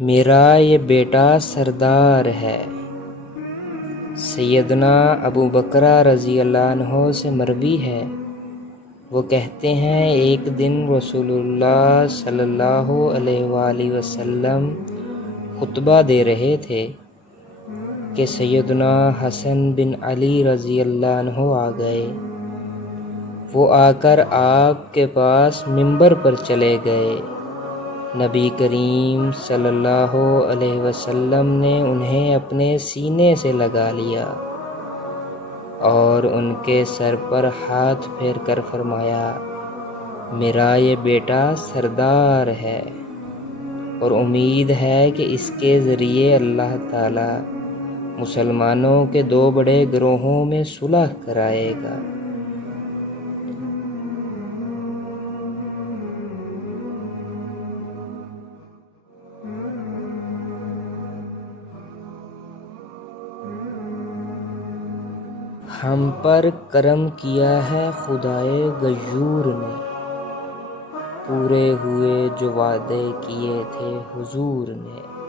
میرا یہ بیٹا سردار ہے۔ سیدنا ابو بکر رضی اللہ عنہ سے مروی ہے، وہ کہتے ہیں ایک دن رسول اللہ صلی اللہ علیہ وآلہ وسلم خطبہ دے رہے تھے کہ سیدنا حسن بن علی رضی اللہ عنہ آ گئے۔ وہ آ کر آپ کے پاس منبر پر چلے گئے۔ نبی کریم صلی اللہ علیہ وسلم نے انہیں اپنے سینے سے لگا لیا اور ان کے سر پر ہاتھ پھیر کر فرمایا، میرا یہ بیٹا سردار ہے اور امید ہے کہ اس کے ذریعے اللہ تعالی مسلمانوں کے دو بڑے گروہوں میں صلح کرائے گا۔ ہم پر کرم کیا ہے خدائے غیور نے، پورے ہوئے جو وعدے کیے تھے حضور نے۔